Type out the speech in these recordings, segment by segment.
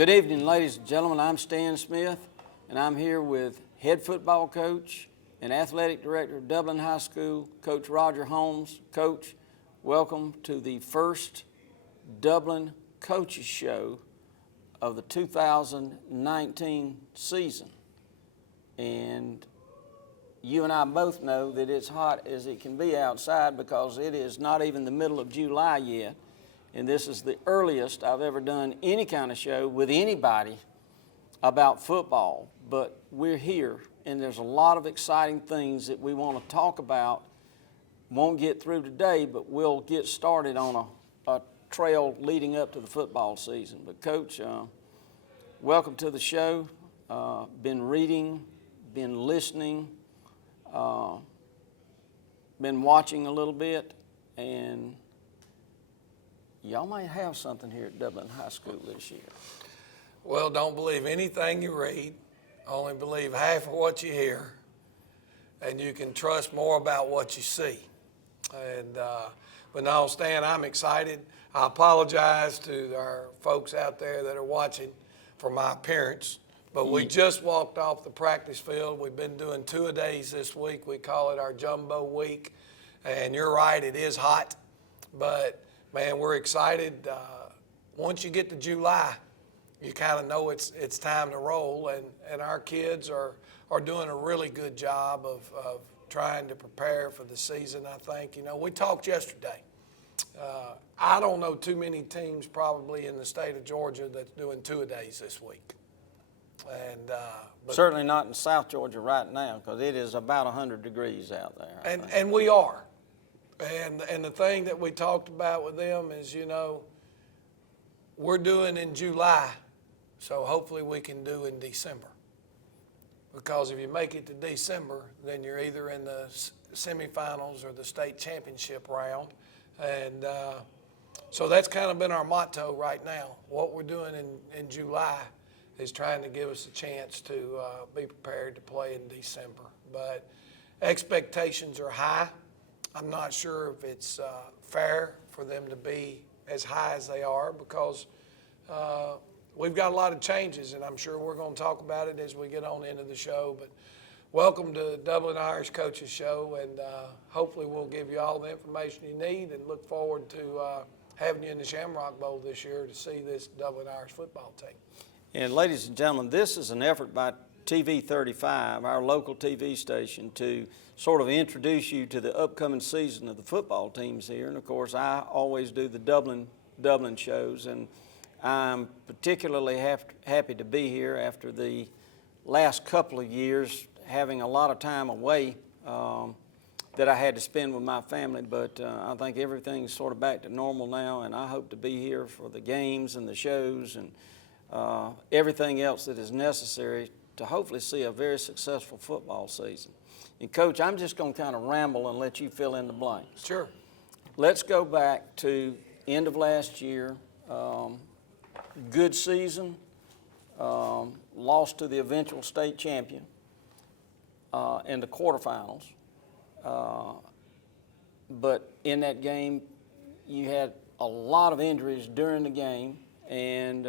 Good evening, ladies and gentlemen. I'm Stan Smith, and I'm here with head football coach and athletic director of Dublin High School, Coach Roger Holmes. Coach, welcome to the first Dublin Coaches Show of the 2019 season. And you and I both know that it's hot as it can be outside because it is not even the middle of July yet. And this is the earliest I've ever done any kind of show with anybody about football. But we're here, and there's a lot of exciting things that we want to talk about. Won't get through today, but we'll get started on a trail leading up to the football season. But Coach, welcome to the show. Been reading, been listening, been watching a little bit, and y'all might have something here at Dublin High School this year. Well, don't believe anything you read. Only believe half of what you hear. And you can trust more about what you see. But no, Stan, I'm excited. I apologize to our folks out there that are watching for my appearance. But we just walked off the practice field. We've been doing two-a-days this week. We call it our Jumbo Week. And you're right, it is hot. But man, we're excited. Once you get to July, you kind of know it's time to roll, and our kids are doing a really good job of trying to prepare for the season, I think. You know, we talked yesterday. I don't know too many teams probably in the state of Georgia that's doing two-a-days this week. But certainly not in South Georgia right now because it is about 100 degrees out there. And we are. And the thing that we talked about with them is, you know, we're doing in July, so hopefully we can do in December. Because if you make it to December, then you're either in the semifinals or the state championship round. And so that's kind of been our motto right now. What we're doing in July is trying to give us a chance to be prepared to play in December. But expectations are high. I'm not sure if it's fair for them to be as high as they are because we've got a lot of changes, and I'm sure we're going to talk about it as we get on into the show. But welcome to the Dublin Irish Coaches Show, and hopefully we'll give you all the information you need and look forward to having you in the Shamrock Bowl this year to see this Dublin Irish football team. And ladies and gentlemen, this is an effort by TV 35, our local TV station, to sort of introduce you to the upcoming season of the football teams here. And of course, I always do the Dublin shows, and I'm particularly happy to be here after the last couple of years having a lot of time away that I had to spend with my family. But I think everything's sort of back to normal now, and I hope to be here for the games and the shows and everything else that is necessary to hopefully see a very successful football season. And Coach, I'm just going to kind of ramble and let you fill in the blanks. Sure. Let's go back to end of last year. Good season, lost to the eventual state champion in the quarterfinals. But in that game, you had a lot of injuries during the game and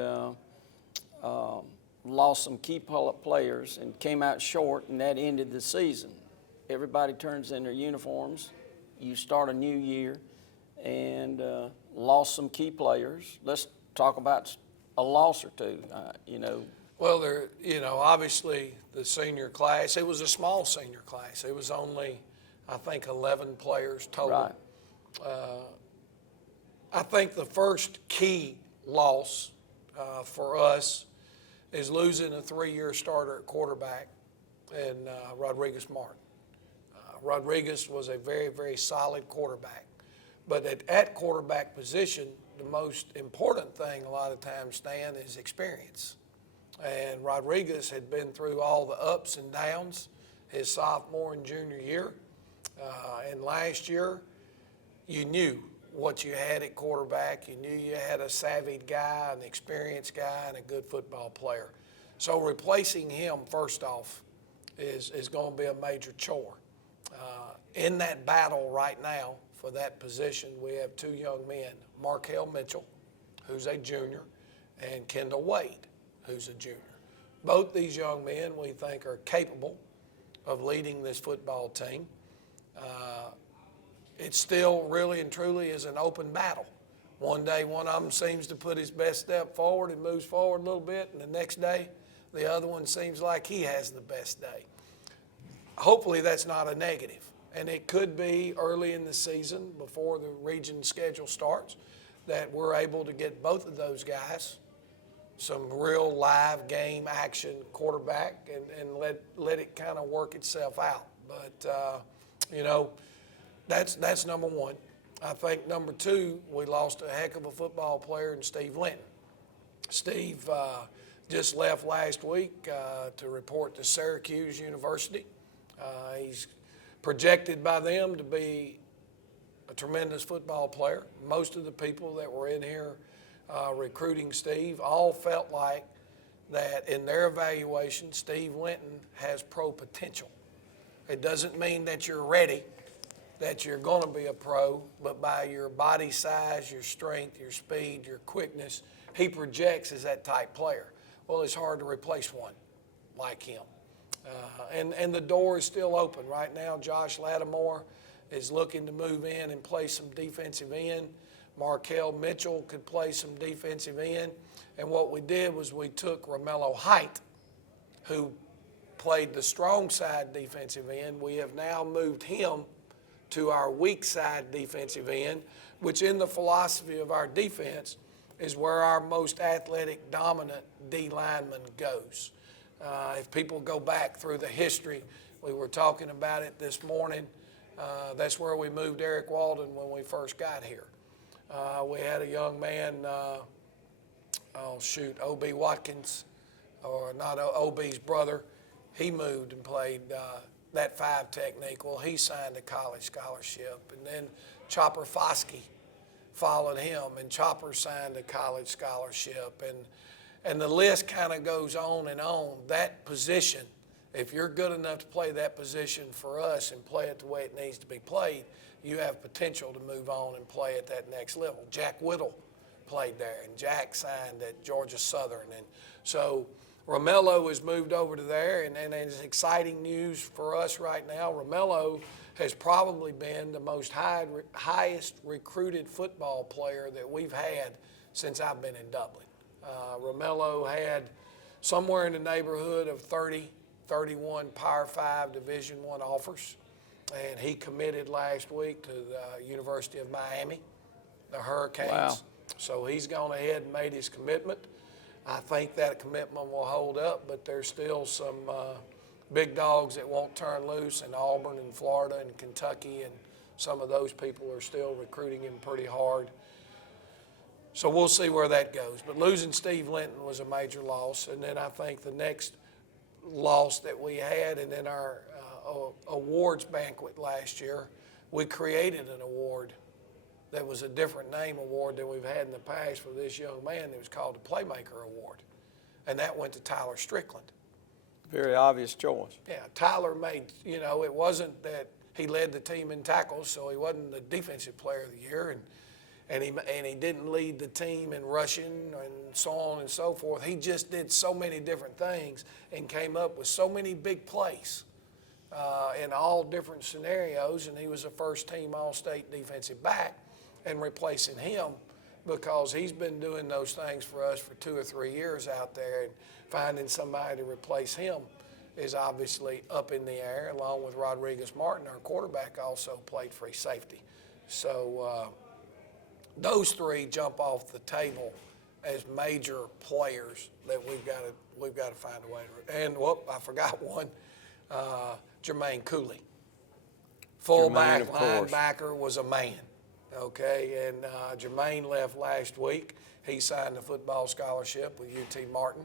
lost some key players and came out short, and that ended the season. Everybody turns in their uniforms. You start a new year and lost some key players. Let's talk about a loss or two, you know. Well, obviously the senior class, it was a small senior class. It was only, I think, 11 players total. Right. I think the first key loss for us is losing a 3-year starter at quarterback in Rodriguez Martin. Rodriguez was a very, very solid quarterback. But at quarterback position, the most important thing a lot of times, Stan, is experience. And Rodriguez had been through all the ups and downs his sophomore and junior year. And last year, you knew what you had at quarterback. You knew you had a savvy guy, an experienced guy, and a good football player. So replacing him, first off, is going to be a major chore. In that battle right now for that position, we have 2 young men, Markel Mitchell, who's a junior, and Kendall Wade, who's a junior. Both these young men we think are capable of leading this football team. It still really and truly is an open battle. One day one of them seems to put his best step forward and moves forward a little bit, and the next day the other one seems like he has the best day. Hopefully that's not a negative, and it could be early in the season before the region schedule starts that we're able to get both of those guys some real live game action quarterback and let it kind of work itself out. But, that's number one. I think number two, we lost a heck of a football player in Steve Linton. Steve just left last week to report to Syracuse University. He's projected by them to be a tremendous football player. Most of the people that were in here recruiting Steve all felt like that in their evaluation, Steve Linton has pro potential. It doesn't mean that you're ready, that you're going to be a pro, but by your body size, your strength, your speed, your quickness, he projects as that type player. Well, it's hard to replace one like him. And the door is still open. Right now, Josh Lattimore is looking to move in and play some defensive end. Markel Mitchell could play some defensive end. And what we did was we took Romello Height, who played the strong side defensive end. We have now moved him to our weak side defensive end, which in the philosophy of our defense is where our most athletic, dominant D lineman goes. If people go back through the history, we were talking about it this morning, that's where we moved Eric Walden when we first got here. We had a young man, O.B. Watkins, or not O.B.'s brother. He moved and played that 5 technique. Well, he signed a college scholarship. And then Chopper Foskey followed him, and Chopper signed a college scholarship. And the list kind of goes on and on. That position, if you're good enough to play that position for us and play it the way it needs to be played, you have potential to move on and play at that next level. Jack Whittle played there, and Jack signed at Georgia Southern. And so Romello has moved over to there, and it's exciting news for us right now. Romello has probably been the most highest recruited football player that we've had since I've been in Dublin. Romello had somewhere in the neighborhood of 30, 31 Power 5 Division I offers, and he committed last week to the University of Miami, the Hurricanes. Wow. So he's gone ahead and made his commitment. I think that commitment will hold up, but there's still some big dogs that won't turn loose in Auburn and Florida and Kentucky, and some of those people are still recruiting him pretty hard. So we'll see where that goes. But losing Steve Linton was a major loss. And then I think the next loss that we had, and then our awards banquet last year, we created an award that was a different name award than we've had in the past for this young man. It was called the Playmaker Award. And that went to Tyler Strickland. Very obvious choice. Yeah, Tyler made, it wasn't that he led the team in tackles, so he wasn't the defensive player of the year. And he didn't lead the team in rushing and so on and so forth. He just did so many different things and came up with so many big plays in all different scenarios. And he was a first-team All-State defensive back, and replacing him because he's been doing those things for us for 2 or 3 years out there. And finding somebody to replace him is obviously up in the air, along with Rodriguez Martin, our quarterback, also played free safety. So those three jump off the table as major players that we've got to find a way to. And I forgot one, Jermaine Cooley, fullback, linebacker, was a man. Okay, and Jermaine left last week. He signed a football scholarship with UT Martin,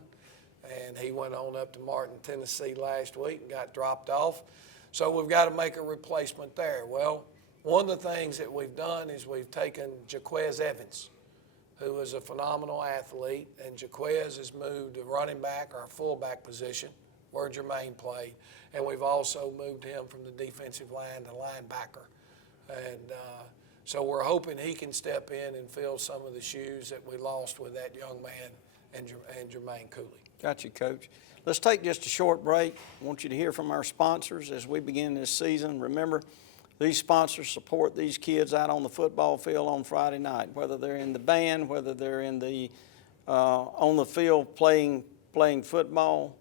and he went on up to Martin, Tennessee last week and got dropped off. So we've got to make a replacement there. Well, one of the things that we've done is we've taken Jaquez Evans, who is a phenomenal athlete, and Jaquez has moved to running back or fullback position where Jermaine played, and we've also moved him from the defensive line to linebacker. And so we're hoping he can step in and fill some of the shoes that we lost with that young man and Jermaine Cooley. Got you, Coach. Let's take just a short break. I want you to hear from our sponsors as we begin this season. Remember, these sponsors support these kids out on the football field on Friday night, whether they're in the band, whether they're in the on the field playing football.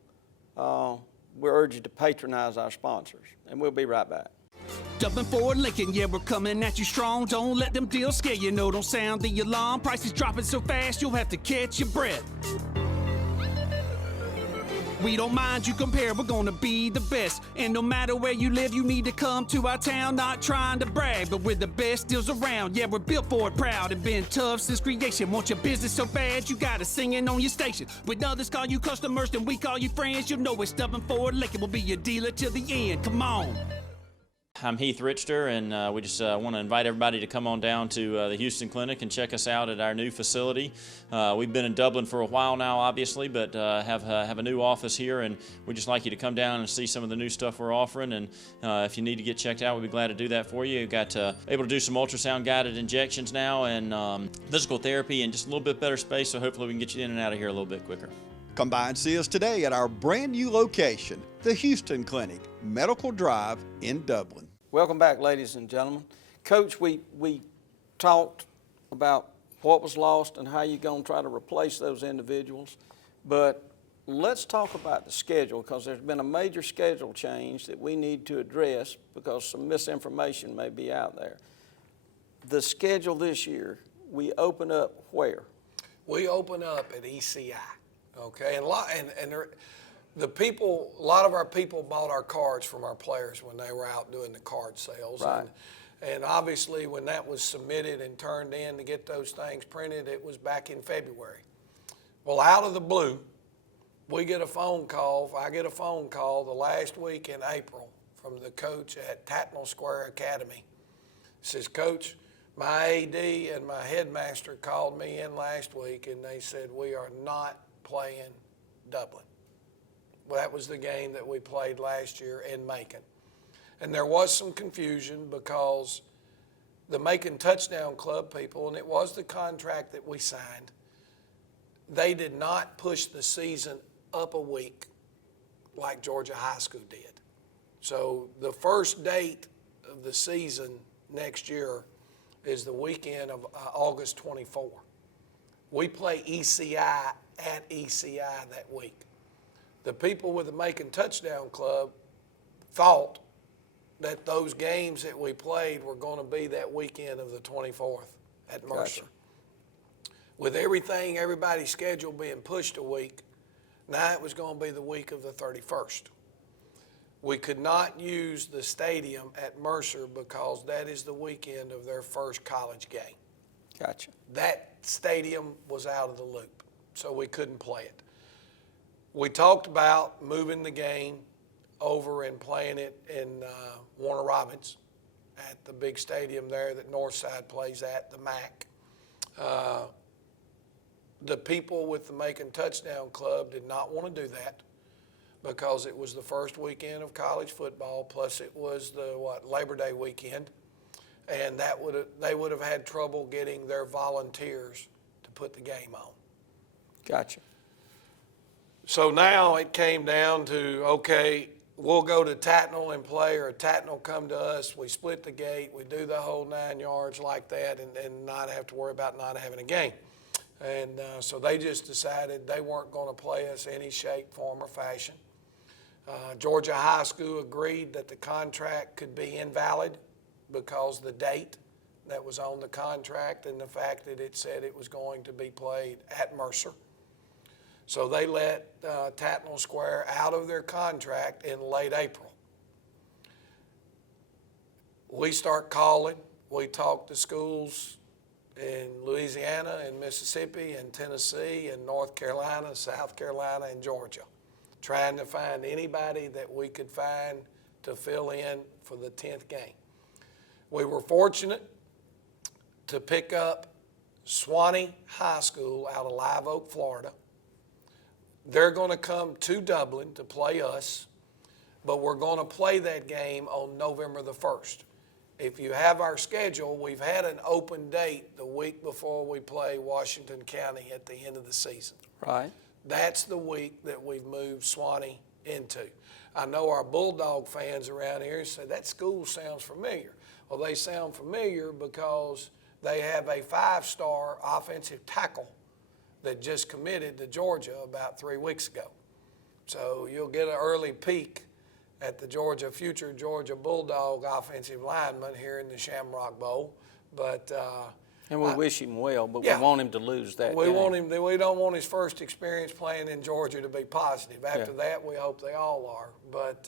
We urge you to patronize our sponsors, and we'll be right back. Dublin Ford Lincoln, yeah, we're coming at you strong. Don't let them deals scare you, no, don't sound the alarm. Prices dropping so fast, you'll have to catch your breath. We don't mind you compare, we're gonna be the best. And no matter where you live, you need to come to our town. Not trying to brag, but we're the best deals around. Yeah, we're built for it, proud, and been tough since creation. Want your business so bad, you got it singing on your station. When others call you customers, then we call you friends. You know it's Dublin Ford Lincoln, we'll be your dealer till the end. Come on. I'm Heath Richter, and we just want to invite everybody to come on down to the Houston Clinic and check us out at our new facility. We've been in Dublin for a while now, obviously, but have a new office here, and we'd just like you to come down and see some of the new stuff we're offering. And if you need to get checked out, we'd be glad to do that for you. We've got able to do some ultrasound-guided injections now, and physical therapy, and just a little bit better space, so hopefully we can get you in and out of here a little bit quicker. Come by and see us today at our brand new location, the Houston Clinic, Medical Drive in Dublin. Welcome back, ladies and gentlemen. Coach, we talked about what was lost and how you're going to try to replace those individuals. But let's talk about the schedule, because there's been a major schedule change that we need to address because some misinformation may be out there. The schedule this year, we open up where? We open up at ECI, okay? And a lot of our people bought our cards from our players when they were out doing the card sales. Right. And obviously when that was submitted and turned in to get those things printed, it was back in February. Well, out of the blue, I get a phone call the last week in April from the coach at Tatnall Square Academy. He says, Coach, my AD and my headmaster called me in last week and they said, we are not playing Dublin. Well, that was the game that we played last year in Macon. And there was some confusion because the Macon Touchdown Club people, and it was the contract that we signed, they did not push the season up a week like Georgia High School did. So the first date of the season next year is the weekend of August 24. We play ECI at ECI that week. The people with the Macon Touchdown Club thought that those games that we played were going to be that weekend of the 24th at Mercer. Gotcha. With everybody's schedule being pushed a week, now it was going to be the week of the 31st. We could not use the stadium at Mercer because that is the weekend of their first college game. Gotcha. That stadium was out of the loop, so we couldn't play it. We talked about moving the game over and playing it in Warner Robins at the big stadium there that Northside plays at, the MAC. The people with the Macon Touchdown Club did not want to do that because it was the first weekend of college football, plus it was the Labor Day weekend, and they would have had trouble getting their volunteers to put the game on. Gotcha. So now it came down to, okay, we'll go to Tatnall and play, or Tatnall come to us. We split the gate. We do the whole 9 yards like that and not have to worry about not having a game. And so they just decided they weren't going to play us any shape, form, or fashion. Georgia High School agreed that the contract could be invalid because the date that was on the contract and the fact that it said it was going to be played at Mercer. So they let Tatnall Square out of their contract in late April. We start calling. We talk to schools in Louisiana and Mississippi and Tennessee and North Carolina, South Carolina, and Georgia, trying to find anybody that we could find to fill in for the 10th game. We were fortunate to pick up Swanee High School out of Live Oak, Florida. They're going to come to Dublin to play us, but we're going to play that game on November the 1st. If you have our schedule, we've had an open date the week before we play Washington County at the end of the season. Right. That's the week that we've moved Swanee into. I know our Bulldog fans around here say that school sounds familiar. Well, they sound familiar because they have a 5-star offensive tackle that just committed to Georgia about 3 weeks ago. So you'll get an early peek at the future Georgia Bulldog offensive lineman here in the Shamrock Bowl. But And we wish him well, but yeah. we want him to lose that we game. want him. We don't want his first experience playing in Georgia to be positive. After that, we hope they all are. But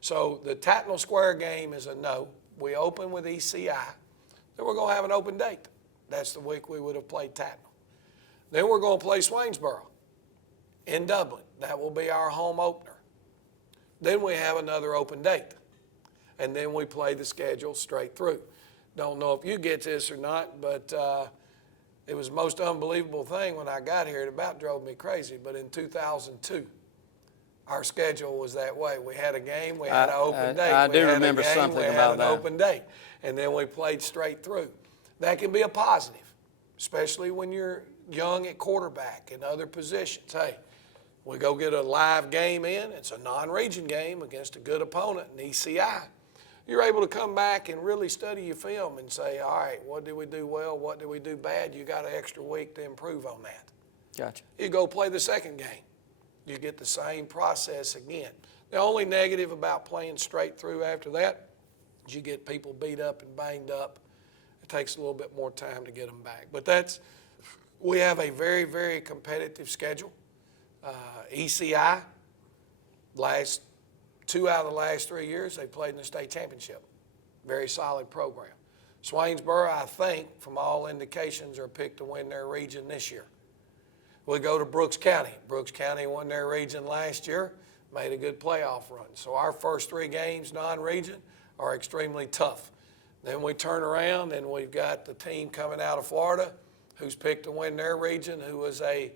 so the Tatnall Square game is a no. We open with ECI. Then we're going to have an open date. That's the week we would have played Tatnall. Then we're going to play Swainsboro in Dublin. That will be our home opener. Then we have another open date. And then we play the schedule straight through. Don't know if you get this or not, but it was the most unbelievable thing when I got here. It about drove me crazy. But in 2002, our schedule was that way. We had a game, we had an open date. I do We had remember a game, something we had about an that. open date. And then we played straight through. That can be a positive, especially when you're young at quarterback and other positions. Hey, we go get a live game in. It's a non-region game against a good opponent in ECI. You're able to come back and really study your film and say, all right, what did we do well? What did we do bad? You got an extra week to improve on that. Gotcha. You go play the second game. You get the same process again. The only negative about playing straight through after that is you get people beat up and banged up. It takes a little bit more time to get them back. But we have a very, very competitive schedule. ECI, last 2 out of the last 3 years, they played in the state championship. Very solid program. Swainsboro, I think, from all indications, are picked to win their region this year. We go to Brooks County. Brooks County won their region last year, made a good playoff run. So our first 3 games, non-region, are extremely tough. Then we turn around and we've got the team coming out of Florida who's picked to win their region, who was a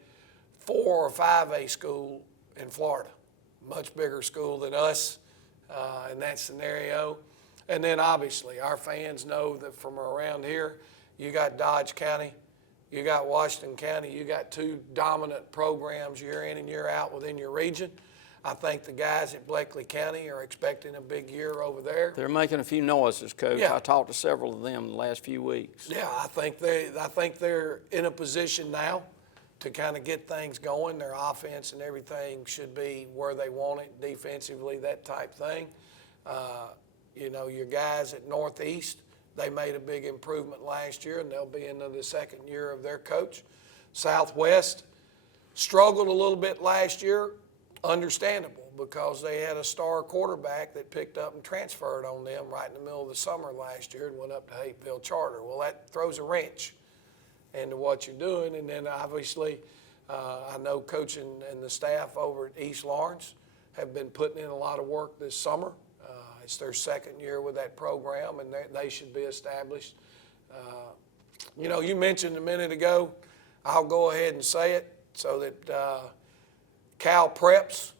4 or 5A school in Florida. Much bigger school than us in that scenario. And then obviously our fans know that from around here, you got Dodge County, you got Washington County, you got 2 dominant programs year in and year out within your region. I think the guys at Bleckley County are expecting a big year over there. They're making a few noises, Coach. Yeah. I talked to several of them in the last few weeks. Yeah, I think they're in a position now to kind of get things going. Their offense and everything should be where they want it, defensively, that type thing. You know, your guys at Northeast, they made a big improvement last year, and they'll be into the second year of their coach. Southwest struggled a little bit last year, understandable, because they had a star quarterback that picked up and transferred on them right in the middle of the summer last year and went up to Hapeville Charter. Well, that throws a wrench into what you're doing. And then obviously, I know Coach and the staff over at East Lawrence have been putting in a lot of work this summer. It's their second year with that program, and they should be established. You know, you mentioned a minute ago, I'll go ahead and say it, so that Cal Preps,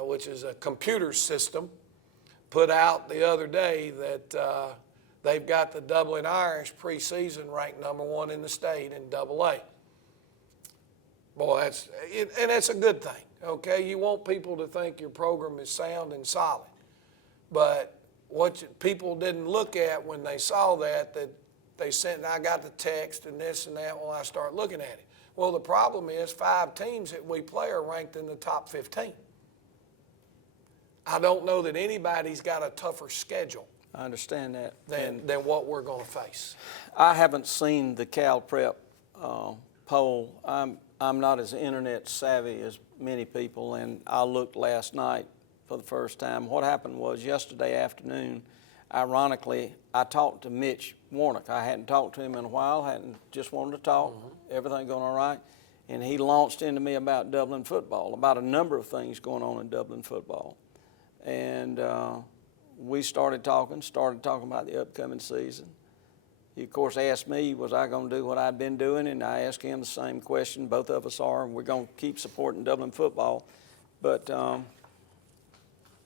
which is a computer system, put out the other day that they've got the Dublin Irish preseason ranked #1 in the state in AA. Boy, that's a good thing, okay? You want people to think your program is sound and solid. But what people didn't look at when they saw that they sent, I got the text and this and that when I start looking at it. Well, the problem is 5 teams that we play are ranked in the top 15. I don't know that anybody's got a tougher schedule I understand that. than what we're going to face. I haven't seen the Cal Prep poll. I'm not as internet savvy as many people, and I looked last night for the first time. What happened was yesterday afternoon, ironically, I talked to Mitch Warnock. I hadn't talked to him in a while, hadn't just wanted to talk, everything going all right. And he launched into me about Dublin football, about a number of things going on in Dublin football. And we started talking about the upcoming season. He, of course, asked me, was I going to do what I'd been doing? And I asked him the same question. Both of us are, and we're going to keep supporting Dublin football. But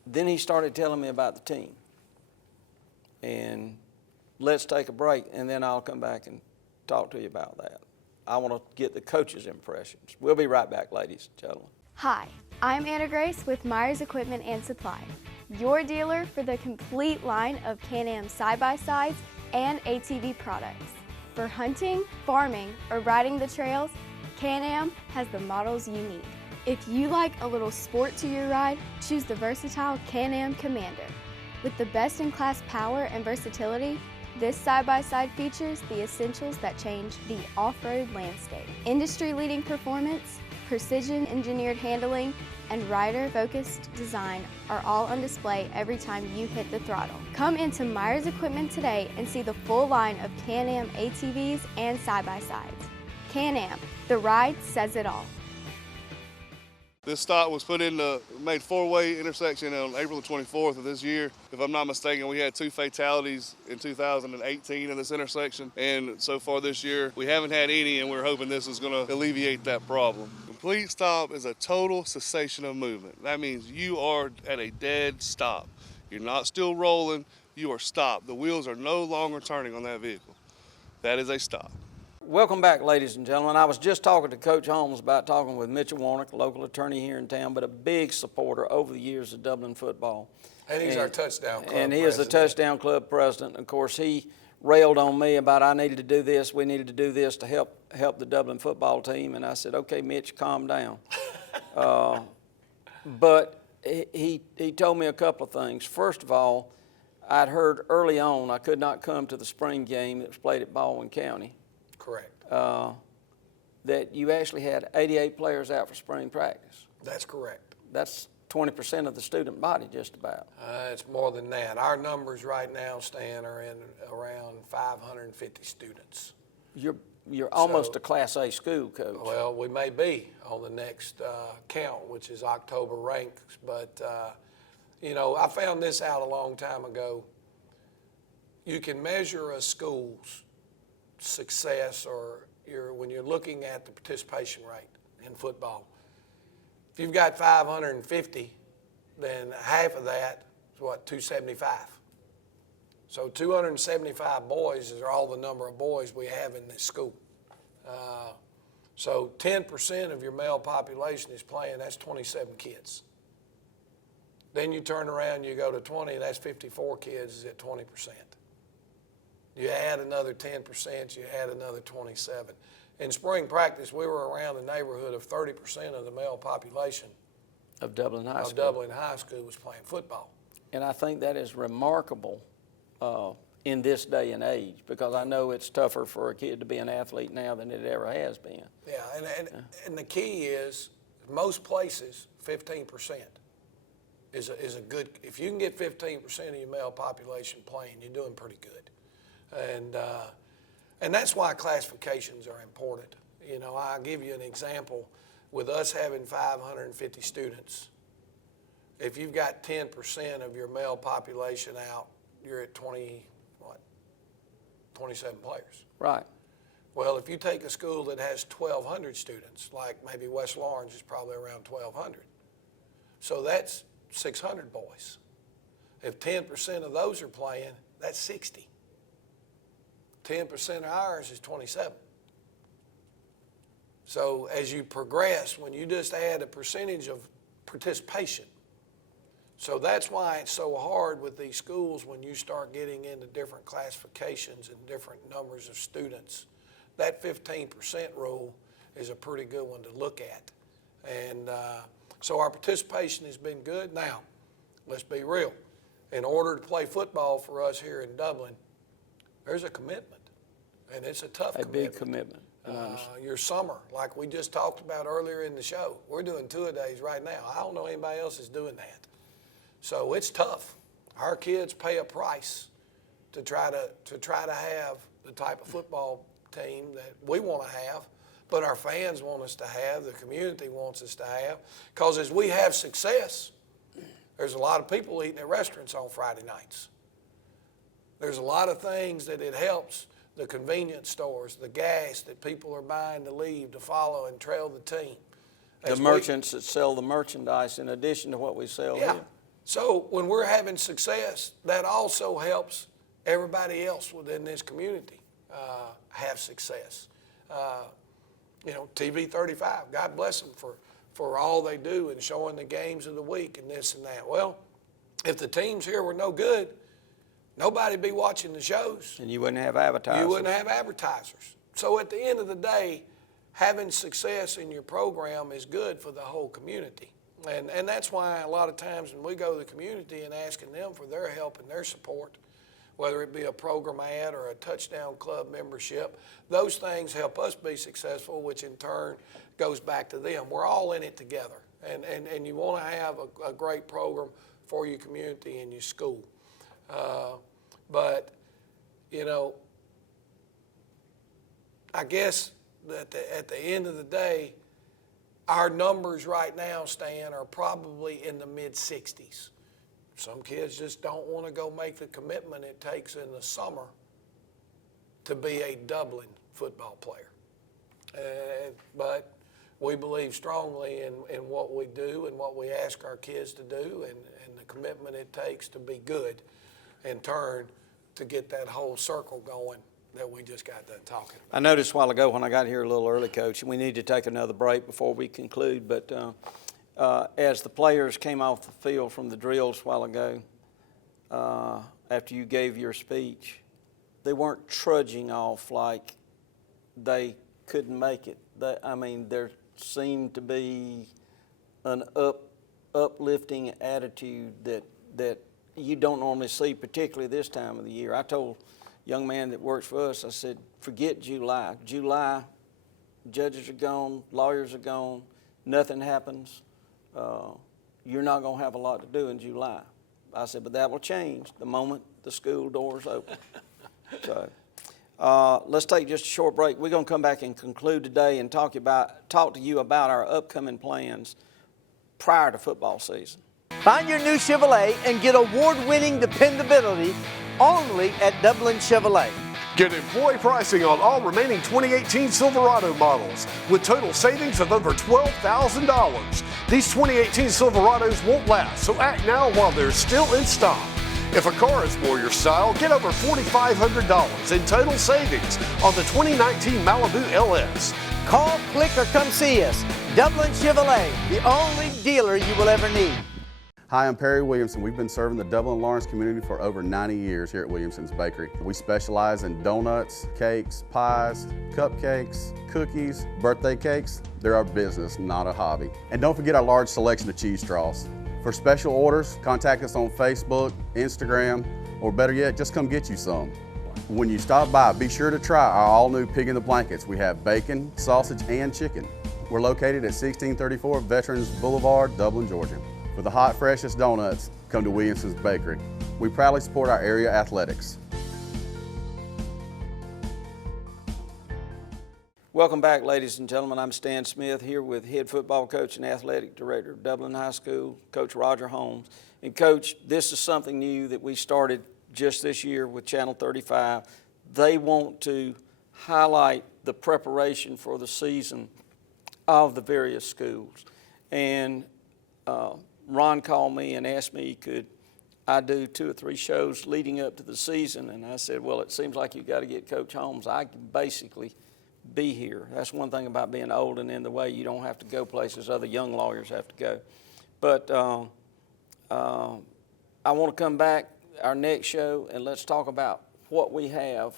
then he started telling me about the team. And let's take a break, and then I'll come back and talk to you about that. I want to get the coaches' impressions. We'll be right back, ladies and gentlemen. Hi, I'm Anna Grace with Myers Equipment and Supply, your dealer for the complete line of Can-Am side-by-sides and ATV products. For hunting, farming, or riding the trails, Can-Am has the models you need. If you like a little sport to your ride, choose the versatile Can-Am Commander. With the best-in-class power and versatility, this side-by-side features the essentials that change the off-road landscape. Industry-leading performance, precision-engineered handling, and rider-focused design are all on display every time you hit the throttle. Come into Myers Equipment today and see the full line of Can-Am ATVs and side-by-sides. Can-Am, the ride says it all. This stop was put in the made four-way intersection on April the 24th of this year. If I'm not mistaken, we had 2 fatalities in 2018 in this intersection, and so far this year we haven't had any, and we're hoping this is going to alleviate that problem. Complete stop is a total cessation of movement. That means you are at a dead stop. You're not still rolling, you are stopped. The wheels are no longer turning on that vehicle. That is a stop. Welcome back, ladies and gentlemen. I was just talking to Coach Holmes about talking with Mitchell Warnock, local attorney here in town, but a big supporter over the years of Dublin football. And he's our touchdown club And he is the president. touchdown club president. Of course, he railed on me about I needed to do this, we needed to do this to help the Dublin football team. And I said, okay, Mitch, calm down. But he told me a couple of things. First of all, I'd heard early on I could not come to the spring game that was played at Baldwin County. Correct. That you actually had 88 players out for spring practice. That's correct. That's 20% of the student body, just about. It's more than that. Our numbers right now, Stan, are in around 550 students. You're almost a Class A school, Coach. Well, we may be on the next count, which is October ranks. But, you know, I found this out a long time ago. You can measure a school's success or when you're looking at the participation rate in football. If you've got 550, then half of that is what, 275. So 275 boys is all the number of boys we have in this school. So 10% of your male population is playing, that's 27 kids. Then you turn around, you go to 20, that's 54 kids is at 20%. You add another 10%, you add another 27. In spring practice, we were around the neighborhood of 30% of the male population Of Dublin High of School. Dublin High School was playing football. And I think that is remarkable in this day and age, because I know it's tougher for a kid to be an athlete now than it ever has been. Yeah, and the key is, most places, 15% is a good, if you can get 15% of your male population playing, you're doing pretty good. And that's why classifications are important. You know, I'll give you an example. With us having 550 students, if you've got 10% of your male population out, you're at 27 players. Right. Well, if you take a school that has 1,200 students, like maybe West Lawrence is probably around 1,200, so that's 600 boys. If 10% of those are playing, that's 60. 10% of ours is 27. So as you progress, when you just add a percentage of participation, so that's why it's so hard with these schools when you start getting into different classifications and different numbers of students. That 15% rule is a pretty good one to look at. And so our participation has been good. Now, let's be real. In order to play football for us here in Dublin, there's a commitment, and it's a tough commitment. A big commitment. Your summer, like we just talked about earlier in the show, we're doing two-a-days right now. I don't know anybody else is doing that. So it's tough. Our kids pay a price to try to have the type of football team that we want to have, but our fans want us to have, the community wants us to have, because as we have success, there's a lot of people eating at restaurants on Friday nights. There's a lot of things that it helps, the convenience stores, the gas that people are buying to leave, to follow and trail the team. The merchants that sell the merchandise in addition to what we sell Yeah. here. So when we're having success, that also helps everybody else within this community have success. TV 35, God bless them for all they do and showing the games of the week and this and that. Well, if the teams here were no good, nobody'd be watching the shows. And you wouldn't have advertisers. You wouldn't have advertisers. So at the end of the day, having success in your program is good for the whole community. And that's why a lot of times when we go to the community and asking them for their help and their support, whether it be a program ad or a touchdown club membership, those things help us be successful, which in turn goes back to them. We're all in it together. And you want to have a great program for your community and your school. But, I guess that at the end of the day, our numbers right now, Stan, are probably in the mid-60s. Some kids just don't want to go make the commitment it takes in the summer to be a Dublin football player. But we believe strongly in what we do and what we ask our kids to do and the commitment it takes to be good, in turn, to get that whole circle going that we just got done talking about. I noticed a while ago when I got here a little early, Coach, and we need to take another break before we conclude, but as the players came off the field from the drills a while ago, after you gave your speech, they weren't trudging off like they couldn't make it. There seemed to be an uplifting attitude that you don't normally see, particularly this time of the year. I told a young man that works for us, I said, forget July. July, judges are gone, lawyers are gone, nothing happens. You're not going to have a lot to do in July. I said, but that will change the moment the school doors open. So let's take just a short break. We're going to come back and conclude today and talk to you about our upcoming plans prior to football season. Find your new Chevrolet and get award-winning dependability only at Dublin Chevrolet. Get employee pricing on all remaining 2018 Silverado models with total savings of over $12,000. These 2018 Silverados won't last, so act now while they're still in stock. If a car is more your style, get over $4,500 in total savings on the 2019 Malibu LS. Call, click, or come see us. Dublin Chevrolet, the only dealer you will ever need. Hi, I'm Perry Williamson. We've been serving the Dublin Lawrence community for over 90 years here at Williamson's Bakery. We specialize in donuts, cakes, pies, cupcakes, cookies, birthday cakes. They're our business, not a hobby. And don't forget our large selection of cheese straws. For special orders, contact us on Facebook, Instagram, or better yet, just come get you some. When you stop by, be sure to try our all-new Pig in the Blankets. We have bacon, sausage, and chicken. We're located at 1634 Veterans Boulevard, Dublin, Georgia. For the hot, freshest donuts, come to Williamson's Bakery. We proudly support our area athletics. Welcome back, ladies and gentlemen. I'm Stan Smith here with head football coach and athletic director of Dublin High School, Coach Roger Holmes. And Coach, this is something new that we started just this year with Channel 35. They want to highlight the preparation for the season of the various schools. And Ron called me and asked me, could I do 2 or 3 shows leading up to the season? And I said, well, it seems like you got to get Coach Holmes. I can basically be here. That's one thing about being old and in the way. You don't have to go places other young lawyers have to go. But I want to come back our next show and let's talk about what we have.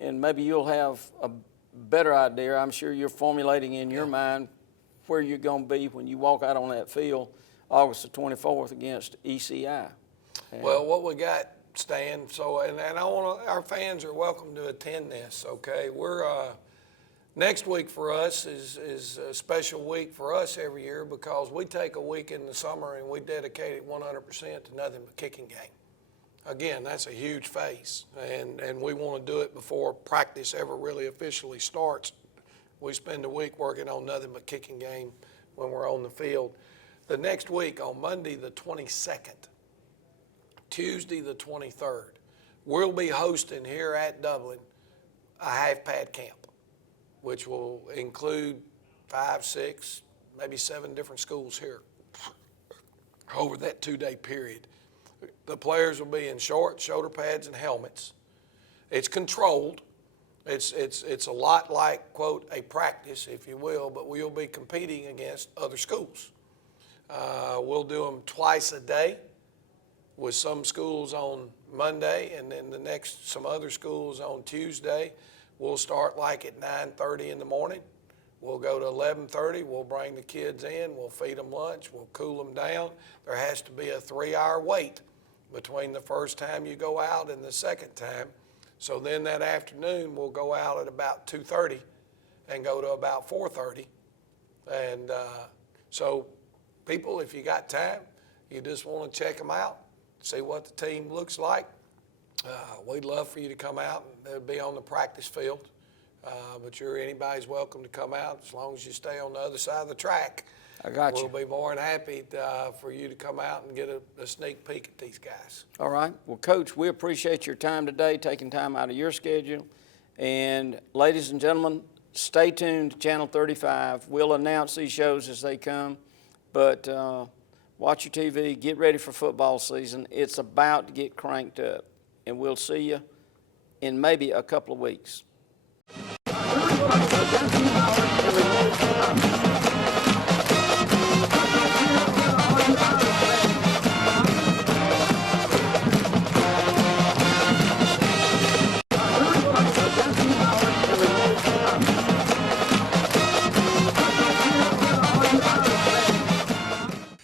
And maybe you'll have a better idea. I'm sure you're formulating in your mind where you're going to be when you walk out on that field August the 24th against ECI. Well, what we got, Stan, so, and I want our fans are welcome to attend this, okay? We're, next week for us is a special week for us every year because we take a week in the summer and we dedicate it 100% to nothing but kicking game. Again, that's a huge phase, and we want to do it before practice ever really officially starts. We spend a week working on nothing but kicking game when we're on the field. The next week, on Monday the 22nd, Tuesday the 23rd, we'll be hosting here at Dublin a half-pad camp, which will include 5, 6, maybe 7 different schools here over that 2-day period. The players will be in shorts, shoulder pads, and helmets. It's controlled. It's a lot like, quote, a practice, if you will, but we'll be competing against other schools. We'll do them twice a day, with some schools on Monday and then some other schools on Tuesday. We'll start like at 9:30 in the morning. We'll go to 11:30. We'll bring the kids in. We'll feed them lunch. We'll cool them down. There has to be a 3-hour wait between the first time you go out and the second time. So then that afternoon, we'll go out at about 2:30 and go to about 4:30. And so people, if you got time, you just want to check them out, see what the team looks like. We'd love for you to come out. They'll be on the practice field. But anybody's welcome to come out as long as you stay on the other side of the track. I got you. We'll be more than happy for you to come out and get a sneak peek at these guys. All right. Well, Coach, we appreciate your time today, taking time out of your schedule. And ladies and gentlemen, stay tuned to Channel 35. We'll announce these shows as they come. But watch your TV. Get ready for football season. It's about to get cranked up. And we'll see you in maybe a couple of weeks.